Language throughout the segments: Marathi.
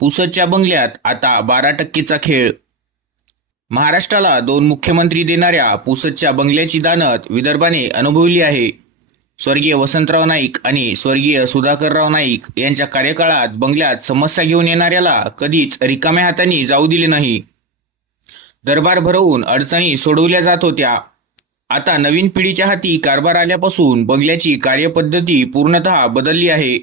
पुसदच्या बंगल्यात आता 12%चा खेळ. महाराष्ट्राला 2 मुख्यमंत्री देणाऱ्या पुसदच्या बंगल्याची दानत विदर्भाने अनुभवली आहे. स्वर्गीय वसंतराव नाईक आणि स्वर्गीय सुधाकरराव नाईक यांच्या कार्यकाळात बंगल्यात समस्या घेऊन येणाऱ्याला कधीच रिकाम्या हातांनी जाऊ दिले नाही. दरबार भरवून अडचणी सोडवल्या जात होत्या. आता नवीन पिढीच्या हाती कारभार आल्यापासून बंगल्याची कार्यपद्धती पूर्णतः बदलली आहे.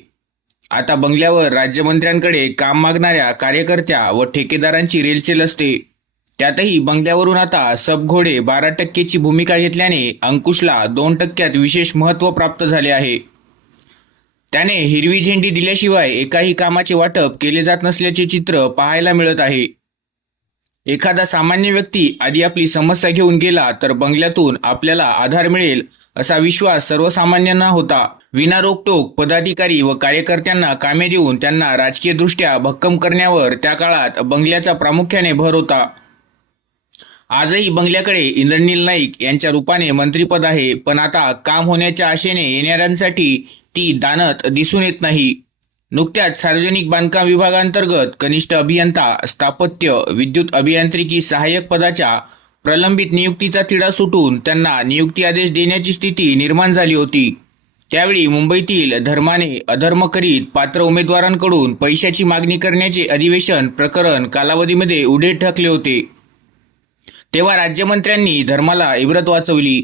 आता बंगल्यावर राज्यमंत्र्यांकडे काम मागणाऱ्या कार्यकर्त्या व ठेकेदारांची रेलचेल असते. त्यातही बंगल्यावरून आता सबघोडे 12%ची भूमिका घेतल्याने अंकुशला 2%त विशेष महत्त्व प्राप्त झाले आहे. त्याने हिरवी झेंडी दिल्याशिवाय एकाही कामाचे वाटप केले जात नसल्याचे चित्र पाहायला मिळत आहे. एखादा सामान्य व्यक्ती आधी आपली समस्या घेऊन गेला तर बंगल्यातून आपल्याला आधार मिळेल असा विश्वास सर्वसामान्यांना होता. विना रोकटोक पदाधिकारी व कार्यकर्त्यांना कामे देऊन त्यांना राजकीयदृष्ट्या भक्कम करण्यावर त्या काळात बंगल्याचा प्रामुख्याने भर होता. आजही बंगल्याकडे इंद्रनील नाईक यांच्या रूपाने मंत्रिपद आहे, पण आता काम होण्याच्या आशेने येणाऱ्यांसाठी ती दानत दिसून येत नाही. नुकत्याच सार्वजनिक बांधकाम विभागांतर्गत कनिष्ठ अभियंता, स्थापत्य, विद्युत अभियांत्रिकी सहाय्यक पदाच्या प्रलंबित नियुक्तीचा तिढा सुटून त्यांना नियुक्ती आदेश देण्याची स्थिती निर्माण झाली होती. त्यावेळी मुंबईतील धर्माने अधर्म करीत पात्र उमेदवारांकडून पैशाची मागणी करण्याचे अधिवेशन प्रकरण कालावधीमध्ये उडे ठकले होते. तेव्हा राज्यमंत्र्यांनी धर्माला इब्रत वाचवली.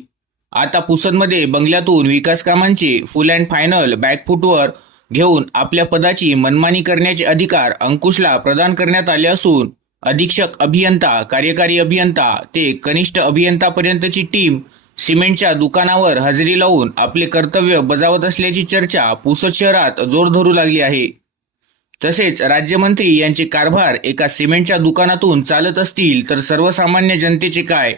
आता पुसदमध्ये बंगल्यातून विकास कामांचे फुल अँड फायनल बॅकफूटवर घेऊन आपल्या पदाची मनमानी करण्याचे अधिकार अंकुशला प्रदान करण्यात आले असून अधीक्षक अभियंता, कार्यकारी अभियंता ते कनिष्ठ अभियंतापर्यंतची टीम सिमेंटच्या दुकानावर हजेरी लावून आपले कर्तव्य बजावत असल्याची चर्चा पुसद शहरात जोर धरू लागली आहे. तसेच राज्यमंत्री यांचे कारभार एका सिमेंटच्या दुकानातून चालत असतील तर सर्वसामान्य जनतेचे काय?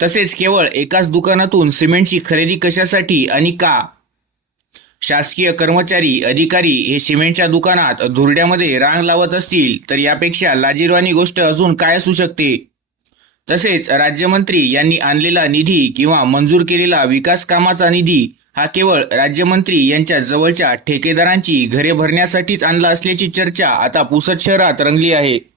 तसेच केवळ एकाच दुकानातून सिमेंटची खरेदी कशासाठी आणि का? शासकीय कर्मचारी, अधिकारी हे सिमेंटच्या दुकानात धुरड्यामध्ये रांग लावत असतील तर यापेक्षा लाजिरवाणी गोष्ट अजून काय असू शकते? तसेच राज्यमंत्री यांनी आणलेला निधी किंवा मंजूर केलेला विकास कामाचा निधी हा केवळ राज्यमंत्री यांच्या जवळच्या ठेकेदारांची घरे भरण्यासाठीच आणला असल्याची चर्चा आता पुसद शहरात रंगली आहे.